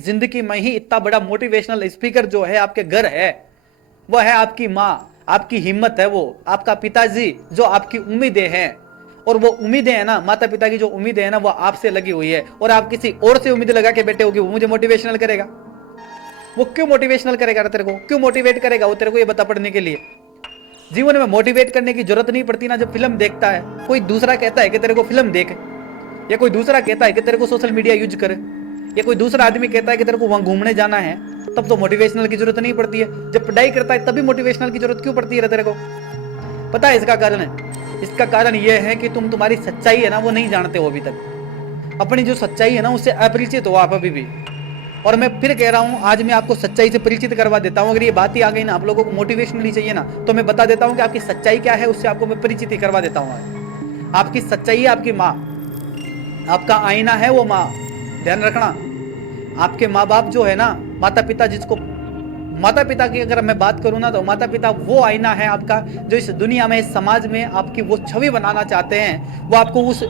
जिंदगी में ही इतना बड़ा मोटिवेशनल स्पीकर जो है आपके घर है, वो है आपकी माँ, आपकी हिम्मत है, वो आपका पिताजी जो आपकी उम्मीदें हैं। और वो उम्मीदें है ना, माता पिता की जो उम्मीदें है ना, वो आपसे लगी हुई है। और आप किसी और से उम्मीद लगा के बैठे हो कि वो मुझे मोटिवेशनल करेगा। वो क्यों मोटिवेशनल करेगा तेरे को? क्यों मोटिवेट करेगा वो तेरे को? ये बता पढ़ने के लिए। जीवन में मोटिवेट करने की जरूरत नहीं पड़ती ना। जब फिल्म देखता है, कोई दूसरा कहता है कि तेरे को फिल्म देख, या कोई दूसरा कहता है कि तेरे को सोशल मीडिया यूज करे, या कोई दूसरा आदमी कहता है कि तेरे को वहां घूमने जाना है, तब तो मोटिवेशनल की जरूरत नहीं पड़ती है। जब पढ़ाई करता है तभी मोटिवेशनल की जरूरत क्यों पड़ती है तेरे को? पता है इसका कारण है? इसका कारण यह है कि तुम्हारी सच्चाई है ना, वो नहीं जानते हो अभी तक। अपनी जो सच्चाई है ना, उससे अपरिचित हो आप अभी भी। और मैं फिर कह रहा हूं, आज मैं आपको सच्चाई से परिचित करवा देता हूं। अगर ये बात ही आ गई ना, आप लोगों को मोटिवेशनल चाहिए ना, तो मैं बता देता हूं कि आपकी सच्चाई क्या है, उससे आपको मैं परिचित करवा देता हूं। आपकी सच्चाई है आपकी माँ, आपका आईना है वो माँ। ध्यान रखना, आपके माँ बाप जो है ना, माता पिता, जिसको माता पिता की अगर मैं बात करूं ना, तो माता पिता वो आईना है आपका, जो इस दुनिया में, इस समाज में आपकी वो छवि बनाना चाहते हैं। वो आपको उस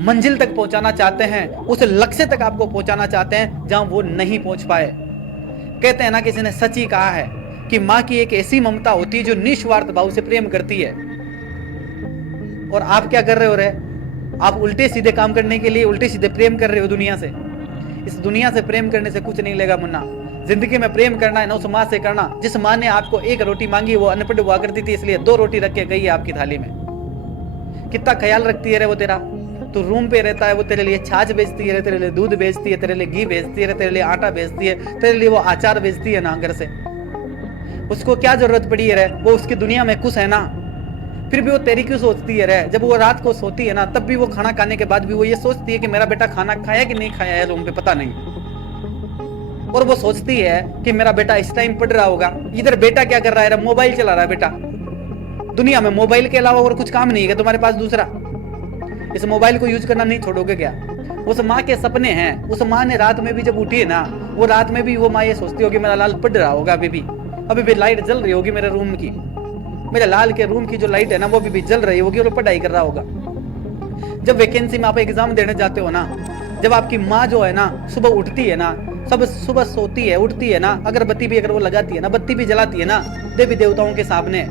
मंजिल तक पहुंचाना चाहते हैं, उस लक्ष्य तक आपको पहुंचाना चाहते हैं जहां वो नहीं पहुंच पाए। कहते हैं ना, किसी ने सच ही कहा है कि माँ की एक ऐसी ममता होती है जो निस्वार्थ भाव से प्रेम करती है। और आप क्या कर रहे हो रे? आप उल्टे सीधे काम करने के लिए उल्टे सीधे प्रेम कर रहे हो दुनिया से। इस दुनिया से प्रेम करने से कुछ नहीं लेगा मुन्ना। जिंदगी में प्रेम करना है ना, उस माँ से करना जिस माँ ने आपको एक रोटी मांगी, वो अनपढ़ हुआ करती थी, इसलिए 2 रोटी रख के गई है आपकी थाली में। कितना ख्याल रखती है रे वो तेरा। तू रूम पे रहता है, वो तेरे लिए छाछ बेचती है, तेरे लिए दूध बेचती है, तेरे लिए घी बेचती है, तेरे लिए आटा बेचती है, तेरे लिए वो अचार बेचती है ना घर से। उसको क्या जरूरत पड़ी है रे? वो उसकी दुनिया में खुश है ना। फिर भी वो तेरी क्यों सोचती है रे? जब वो रात को सोती है ना, तब भी वो खाना खाने के बाद भी वो ये सोचती है कि मेरा बेटा खाना खाया कि नहीं खाया है रूम पे, पता नहीं। और वो सोचती है कि मेरा बेटा इस टाइम पढ़ रहा होगा। इधर बेटा क्या कर रहा है? मोबाइल चला रहा है बेटा। दुनिया में मोबाइल के अलावा और कुछ काम नहीं है तुम्हारे पास दूसरा? इस मोबाइल को यूज करना नहीं छोड़ोगे क्या? उस माँ के सपने हैं। उस माँ ने रात में भी जब उठी है ना, वो रात में भी वो माँ ये सोचती होगी मेरा लाल पढ़ रहा होगा, अभी भी लाइट जल रही होगी मेरे रूम की, मेरे लाल के रूम की जो लाइट है ना, वो भी जल रही होगी और पढ़ाई कर रहा होगा। जब वैकेंसी में आप एग्जाम देने जाते हो ना, जब आपकी माँ जो है ना सुबह उठती है ना, सब सुबह सोती है, उठती है ना, अगरबत्ती भी अगर वो लगाती है ना, बत्ती भी जलाती है ना देवी देवताओं के सामने,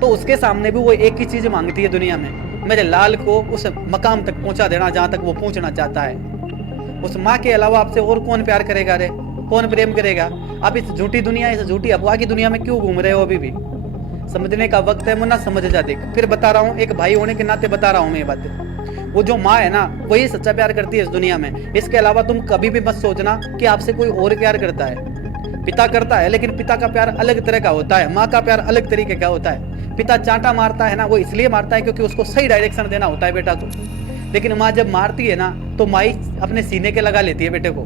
तो उसके सामने भी वो एक ही चीज मांगती है दुनिया में, मेरे लाल को उस मकाम तक पहुंचा देना जहां तक वो पहुंचना चाहता है। उस माँ के अलावा आपसे और कौन प्यार करेगा रे? कौन प्रेम करेगा? आप इस झूठी दुनिया, इस झूठी अफवाह की दुनिया में क्यों घूम रहे हो? अभी भी समझने का वक्त है मुन्ना, समझ जा। देख, फिर बता रहा हूँ, एक भाई होने के नाते बता रहा हूँ मैं ये बातें। वो जो माँ है ना, वही सच्चा प्यार करती है इस दुनिया में। इसके अलावा तुम कभी भी मत सोचना कि आपसे कोई और प्यार करता है। पिता करता है, लेकिन पिता का प्यार अलग तरह का होता है, माँ का प्यार अलग तरीके का होता है। पिता चांटा मारता है ना, वो इसलिए मारता है क्योंकि उसको सही डायरेक्शन देना होता है बेटा को। लेकिन माँ जब मारती है ना, तो माई अपने सीने के लगा लेती है बेटे को,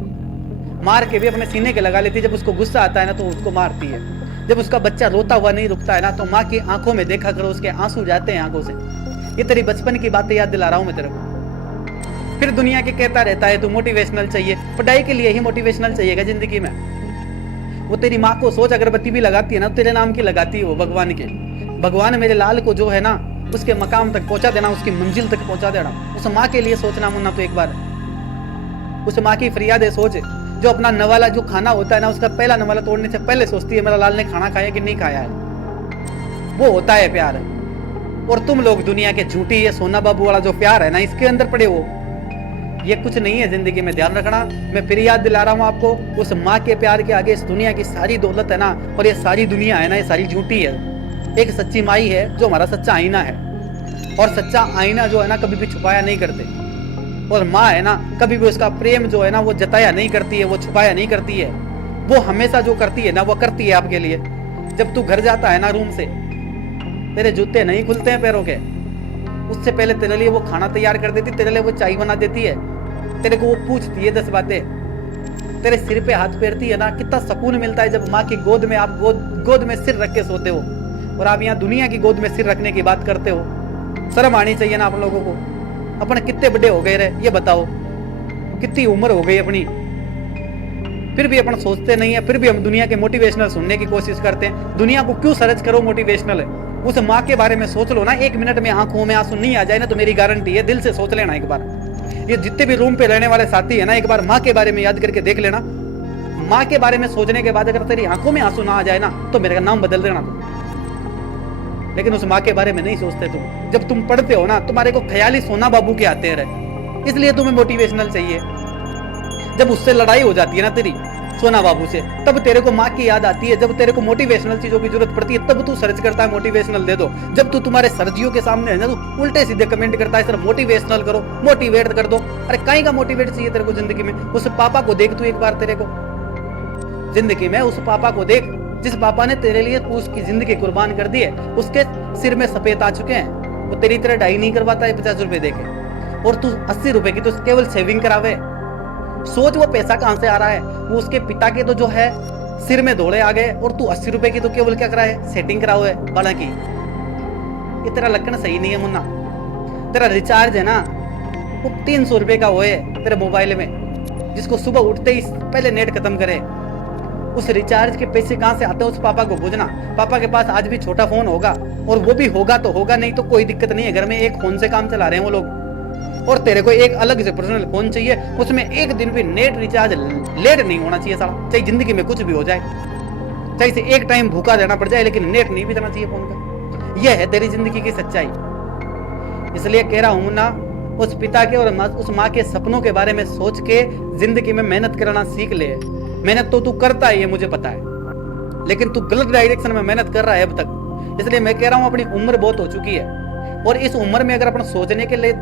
मार के भी अपने सीने के लगा लेती है। जब उसको गुस्सा आता है ना, तो उसको मारती है। जब उसका बच्चा रोता हुआ नहीं रुकता है ना, तो माँ की आंखों में देखा करो, उसके आंसू जाते हैं आंखों से। ये तेरी बचपन की बातें याद दिला रहा हूं मैं तेरे को। फिर दुनिया के कहता रहता है तू मोटिवेशनल चाहिए, पढ़ाई के लिए ही मोटिवेशनल चाहिएगा जिंदगी में। वो तेरी माँ को सोच, अगरबत्ती भी लगाती है ना, तेरे नाम की लगाती है वो, भगवान के। भगवान मेरे लाल को जो है ना, उसके मकाम तक पहुंचा देना, उसकी मंजिल तक पहुंचा देना। उस माँ के लिए सोचना मुन्ना तो एक बार। उस माँ की फरियादें सोच, जो अपना नवाला जो खाना होता है ना, उसका पहला नवाला तोड़ने से पहले सोचती है मेरा लाल ने खाना खाया कि नहीं खाया है। वो होता है प्यार। और तुम लोग दुनिया के झूठी, ये सोना बाबू वाला जो प्यार है ना, इसके अंदर पड़े हो। ये कुछ नहीं है जिंदगी में, ध्यान रखना। मैं फिर याद दिला रहा हूँ आपको, उस माँ के प्यार के आगे इस दुनिया की सारी दौलत है ना, और ये सारी दुनिया है ना, ये सारी झूठी है। एक सच्ची माई है जो हमारा सच्चा आईना है, और सच्चा आईना जो है ना, कभी भी छुपाया नहीं करते। और माँ है ना, कभी भी उसका प्रेम जो है ना, वो जताया नहीं करती है, वो छुपाया नहीं करती है। वो हमेशा जो करती है ना, वो करती है आपके लिए। जब तू घर जाता है ना रूम से, तेरे जूते नहीं खुलते हैं पैरों के, उससे पहले तेरे लिए वो खाना तैयार कर देती, तेरे लिए वो चाय बना देती है, तेरे को वो पूछती है 10 बातें, तेरे सिर पे हाथ फेरती है ना। कितना सुकून मिलता है जब माँ की गोद में आप गोद में सिर रख के सोते हो। और आप यहाँ दुनिया की गोद में सिर रखने की बात करते हो। शर्म आनी चाहिए ना आप लोगों को। अपन कितने बड़े हो गए रे, ये बताओ, कितनी उम्र हो गई अपनी, फिर भी अपन सोचते नहीं है। फिर भी हम दुनिया के मोटिवेशनल सुनने की कोशिश करते हैं। दुनिया को क्यों सर्च करो मोटिवेशनल है? उस माँ के बारे में सोच लो ना। 1 मिनट में आंखों में आंसू नहीं आ जाए ना, तो मेरी गारंटी है, दिल से सोच लेना एक बार। ये जितने भी रूम पे रहने वाले साथी है ना, एक बार माँ के बारे में याद करके देख लेना, माँ के बारे में सोचने के बाद अगर तेरी आंखों में आंसू ना आ जाए ना तो मेरा नाम बदल देना तुम। लेकिन उस माँ के बारे में नहीं सोचते तुम। जब तुम पढ़ते हो ना तुम्हारे को ख्याल ही सोना बाबू के आते रहे, इसलिए तुम्हें मोटिवेशनल चाहिए। जब उससे लड़ाई हो जाती है ना तेरी सोना बाबू से, तब तेरे को माँ की याद आती है। जब तेरे को मोटिवेशनल चीजों की जरूरत पड़ती है तब तू सर्च करता है मोटिवेशनल दे दो। जब तू तुम्हारे सर्जियों के सामने है ना तू उल्टे सीधे कमेंट करता है सर मोटिवेशनल करो, मोटिवेट कर दो। अरे कहीं का मोटिवेट चाहिए तेरे को जिंदगी में? उस पापा को देख तू एक बार, तेरे को जिंदगी में उस पापा को देख जिस पापा ने तेरे लिए उसकी जिंदगी कुर्बान कर दी है। उसके सिर में सफेद आ चुके हैं, वो तेरी तरह डाई नहीं करवाता है 50 रुपए देके, और तू 80 रुपए की तो केवल सेविंग करावे। सोच वो पैसा कहां से आ रहा है? वो उसके पिता के तो जो है सिर में दौड़े आ गए, और तू 80 रुपए की तो केवल क्या कराए? सेटिंग कराओ है बाला की। ये तेरा लक्षण सही नहीं है मुन्ना। तेरा रिचार्ज है ना वो 300 रुपए का वो है तेरे मोबाइल में, जिसको सुबह उठते ही पहले नेट खत्म करे। उस रिचार्ज के पैसे कहां से आते हैं उस पापा को पूछना। पापा के पास आज भी छोटा फोन होगा, और वो भी होगा तो होगा, नहीं तो कोई दिक्कत नहीं है। घर में एक फोन से काम चला रहे हैं वो लोग, और तेरे को एक अलग से पर्सनल फोन चाहिए, उसमें एक दिन भी नेट रिचार्ज लेट नहीं होना चाहिए साला। चाहे जिंदगी में कुछ भी हो जाए, चाहे से एक टाइम भूखा रहना पड़ जाए, लेकिन नेट नहीं बीतना चाहिए फोन का। यह है तेरी जिंदगी की सच्चाई। इसलिए कह रहा हूं ना, उस पिता के और उस माँ के सपनों के बारे में सोच के जिंदगी में मेहनत करना सीख ले। मेहनत तो तू करता है ये मुझे पता है, लेकिन तू गलत डायरेक्शन में मेहनत कर रहा है अब तक। इसलिए मैं कह रहा हूं अपनी उम्र बहुत हो चुकी है, और इस उम्र में अगर अपन सोचने के लिए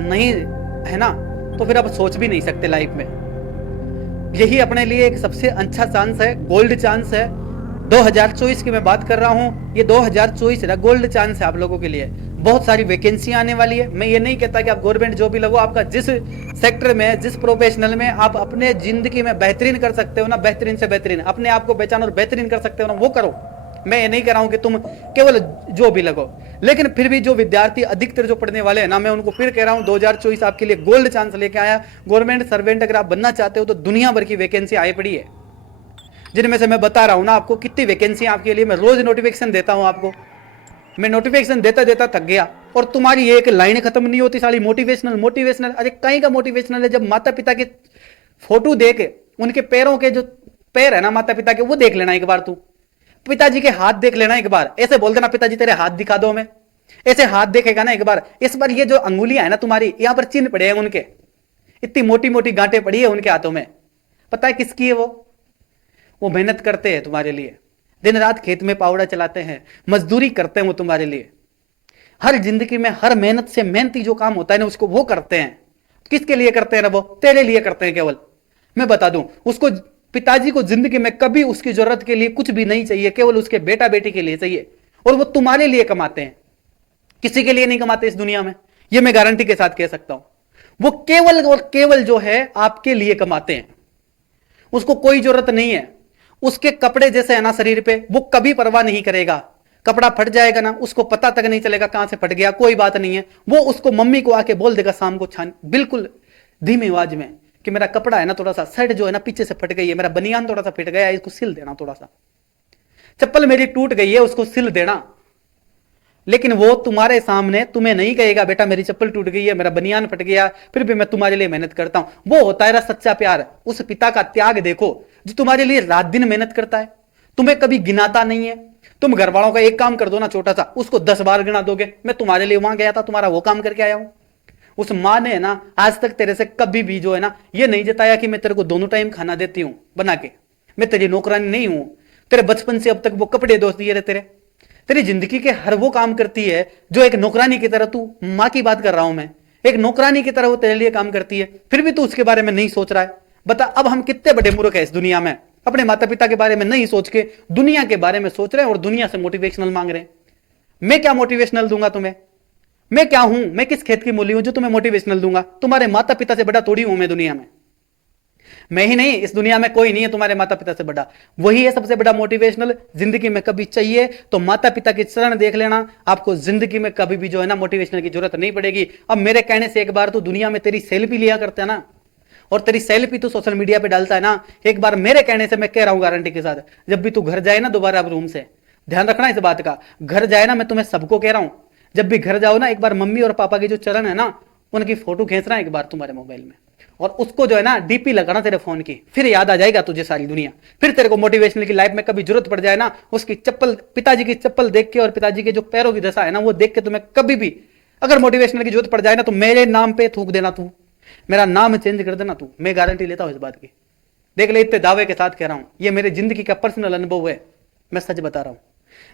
नहीं है ना तो फिर आप सोच भी नहीं सकते लाइफ में। यही अपने लिए एक सबसे अच्छा चांस है, गोल्ड चांस है। 2024 की मैं बात कर रहा हूं, ये 2024 है गोल्ड चांस है आप लोगों के लिए। बहुत सारी वैकेंसी आने वाली है। मैं ये नहीं कहता कि आप गवर्नमेंट जॉब ही लगो, आपका जिस सेक्टर में जिस प्रोफेशनल में आप अपने जिंदगी में बेहतरीन कर सकते हो ना, बेहतरीन से बेहतरीन अपने आप को पहचान और बेहतरीन कर सकते हो ना, वो करो। मैं ये नहीं कह रहा हूं कि तुम केवल जो भी लगो, लेकिन फिर भी जो विद्यार्थी अधिकतर जो पढ़ने वाले हैं ना, मैं उनको फिर कह रहा हूं 2024 आपके लिए गोल्ड चांस लेके आया। गवर्नमेंट सर्वेंट अगर आप बनना चाहते हो तो दुनिया भर की वैकेंसी आई पड़ी है, जिनमें से मैं बता रहा हूं ना आपको कितनी वैकेंसी आपके लिए। मैं रोज नोटिफिकेशन देता हूं आपको, मैं नोटिफिकेशन देता देता थक गया, और तुम्हारी एक लाइन खत्म नहीं होती साली मोटिवेशनल मोटिवेशनल। अरे कहीं का मोटिवेशनल है? जब माता पिता के फोटो देख, उनके पैरों के जो पैर है ना माता पिता के, वो देख लेना एक बार। तू पिताजी के हाथ देख लेना एक बार, ऐसे बोल देना पिताजी तेरे हाथ दिखा दो हमें, ऐसे हाथ देखेगा ना एक बार। इस बार ये जो अंगुलियां है ना तुम्हारी, यहां पर चिन्ह पड़े हैं उनके, इतनी मोटी मोटी गांठें पड़ी है उनके हाथों में। पता है किसकी है वो मेहनत करते हैं तुम्हारे लिए, दिन रात खेत में पावड़ा चलाते हैं, मजदूरी करते हैं वो तुम्हारे लिए। हर जिंदगी में हर मेहनत से मेहनती जो काम होता है ना उसको वो करते हैं। किसके लिए करते हैं ना? वो तेरे लिए करते हैं केवल। मैं बता दूं, उसको पिताजी को जिंदगी में कभी उसकी जरूरत के लिए कुछ भी नहीं चाहिए, केवल उसके बेटा बेटी के लिए चाहिए, और वो तुम्हारे लिए कमाते हैं, किसी के लिए नहीं कमाते इस दुनिया में। ये मैं गारंटी के साथ कह सकता हूं। वो केवल और केवल जो है आपके लिए कमाते हैं, उसको कोई जरूरत नहीं है। उसके कपड़े जैसे है ना शरीर पे, वो कभी परवाह नहीं करेगा। कपड़ा फट जाएगा ना, उसको पता तक नहीं चलेगा कहां से फट गया, कोई बात नहीं है। वो उसको मम्मी को आके बोल देगा शाम को छान बिल्कुल धीमी आवाज में कि मेरा कपड़ा है ना थोड़ा सा शर्ट जो है ना पीछे से फट गई है, मेरा बनियान थोड़ा सा फट गया है, इसको सिल देना थोड़ा सा, चप्पल मेरी टूट गई है उसको सिल देना। लेकिन वो तुम्हारे सामने तुम्हें नहीं कहेगा बेटा मेरी चप्पल टूट गई है, मेरा बनियान फट गया, फिर भी मैं तुम्हारे लिए मेहनत करता हूं। वो होता है सच्चा प्यार। उस पिता का त्याग देखो जो तुम्हारे लिए रात दिन मेहनत करता है, तुम्हें कभी गिनाता नहीं है। तुम घर वालों का एक काम कर दो ना छोटा सा, उसको 10 बार गिना दोगे। मैं तुम्हारे लिए वहां गया था, तुम्हारा वो काम करके आया हूं। उस माँ ने ना आज तक तेरे से कभी भी जो है ना ये नहीं जताया कि मैं तेरे को दोनों टाइम खाना देती हूं बना के, मैं तेरी नौकरानी नहीं हूं। तेरे बचपन से अब तक वो कपड़े दोस्त दिए रहे, तेरी जिंदगी के हर वो काम करती है जो एक नौकरानी की तरह, तू माँ की बात कर रहा हूं मैं, एक नौकरानी की तरह वो तेरे लिए काम करती है, फिर भी तू उसके बारे में नहीं सोच रहा है। बता अब हम कितने बड़े मूर्ख हैं इस दुनिया में, अपने माता पिता के बारे में नहीं सोच के दुनिया के बारे में सोच रहे हैं और दुनिया से मोटिवेशनल मांग रहे हैं। मैं क्या मोटिवेशनल दूंगा तुम्हें? मैं क्या हूं? मैं किस खेत की मूली हूं जो तुम्हें मोटिवेशनल दूंगा? तुम्हारे माता पिता से बड़ा थोड़ी हूं मैं दुनिया में। मैं ही नहीं, इस दुनिया में कोई नहीं है तुम्हारे माता पिता से बड़ा। वही है सबसे बड़ा मोटिवेशनल। जिंदगी में कभी चाहिए तो माता पिता के चरण देख लेना, आपको जिंदगी में कभी भी जो है ना मोटिवेशनल की जरूरत नहीं पड़ेगी। अब मेरे कहने से एक बार तो दुनिया में तेरी सेल्फी लिया करते हैं ना, और तेरी सेल्फी तो सोशल मीडिया पे डालता है ना, एक बार मेरे कहने से मैं कह रहा हूं गारंटी के साथ, जब भी तू घर जाए ना दोबारा रूम से, ध्यान रखना इस बात का, घर जाए ना, मैं तुम्हें सबको कह रहा हूं, जब भी घर जाओ ना एक बार मम्मी और पापा के जो चरण है ना उनकी फोटो खींचना एक बार तुम्हारे मोबाइल में, और उसको जो है ना डीपी लगाना तेरे फोन की, फिर याद आ जाएगा तुझे सारी दुनिया। फिर तेरे को मोटिवेशनल की लाइफ में कभी जरूरत पड़ जाए ना, उसकी चप्पल, पिताजी की चप्पल देख के और पिताजी के जो पैरों की दशा है ना वो देख के तुम्हें कभी भी अगर मोटिवेशनल की जरूरत पड़ जाए ना तो मेरे नाम पे थूक देना, तू मेरा नाम चेंज कर देना तू, मैं गारंटी लेता हूं इस बात की। देख ले, इतने दावे के साथ कह रहा हूं, ये मेरे जिंदगी का पर्सनल अनुभव है, मैं सच बता रहा हूं।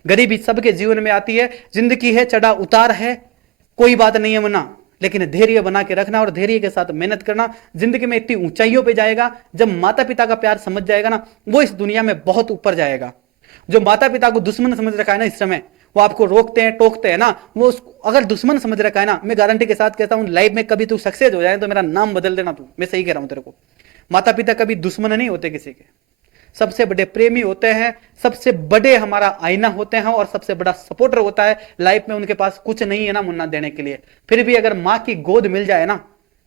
गरीबी सबके जीवन में आती है, जिंदगी है, चढ़ा उतार है, कोई बात नहीं है मना, लेकिन धैर्य बना के रखना और धैर्य के साथ मेहनत करना। जिंदगी में इतनी ऊंचाइयों पे जाएगा, जब माता पिता का प्यार समझ जाएगा ना, वो इस दुनिया में बहुत ऊपर जाएगा। जो माता पिता को दुश्मन समझ रखा है ना इस समय, वो आपको रोकते हैं, टोकते हैं ना, वो अगर दुश्मन समझ रखा है ना, मैं गारंटी के साथ कहता हूं लाइफ में कभी तू सक्सेस हो जाए तो मेरा नाम बदल देना तू, मैं सही कह रहा हूं तेरे को। माता पिता कभी दुश्मन नहीं होते किसी के, सबसे बड़े प्रेमी होते हैं, सबसे बड़े हमारा आईना होते हैं और सबसे बड़ा सपोर्टर होता है लाइफ में। उनके पास कुछ नहीं है ना मुन्ना देने के लिए, फिर भी अगर माँ की गोद मिल जाए ना,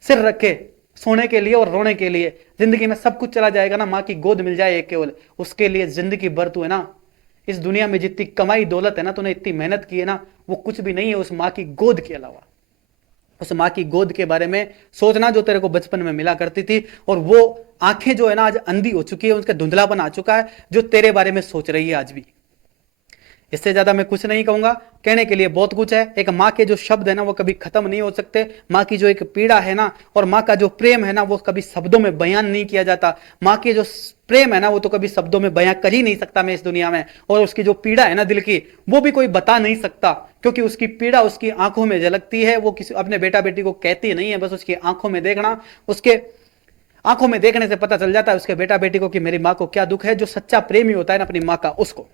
सिर रखे सोने के लिए और रोने के लिए, जिंदगी में सब कुछ चला जाएगा ना, माँ की गोद मिल जाए एक केवल, उसके लिए जिंदगी भर तू है ना, इस दुनिया में जितनी कमाई दौलत है ना, तूने इतनी मेहनत की है ना, वो कुछ भी नहीं है उस माँ की गोद के अलावा। उस माँ की गोद के बारे में सोचना जो तेरे को बचपन में मिला करती थी, और वो आंखें जो है ना आज अंधी हो चुकी है, उसका धुंधलापन आ चुका है, जो तेरे बारे में सोच रही है आज भी। इससे ज्यादा मैं कुछ नहीं कहूंगा, कहने के लिए बहुत कुछ है। एक माँ के जो शब्द है ना वो कभी खत्म नहीं हो सकते। माँ की जो एक पीड़ा है ना और माँ का जो प्रेम है ना वो कभी शब्दों में बयान नहीं किया जाता। माँ के जो प्रेम है ना वो तो कभी शब्दों में बयां कर ही नहीं सकता मैं इस दुनिया में। और उसकी जो पीड़ा है ना दिल की, वो भी कोई बता नहीं सकता, क्योंकि उसकी पीड़ा उसकी आंखों में झलकती है। वो किसी अपने बेटा बेटी को कहती नहीं है, बस उसकी आंखों में देखना, उसके आंखों में देखने से पता चल जाता है उसके बेटा बेटी को कि मेरी माँ को क्या दुख है। जो सच्चा प्रेमी होता है ना अपनी माँ का, उसको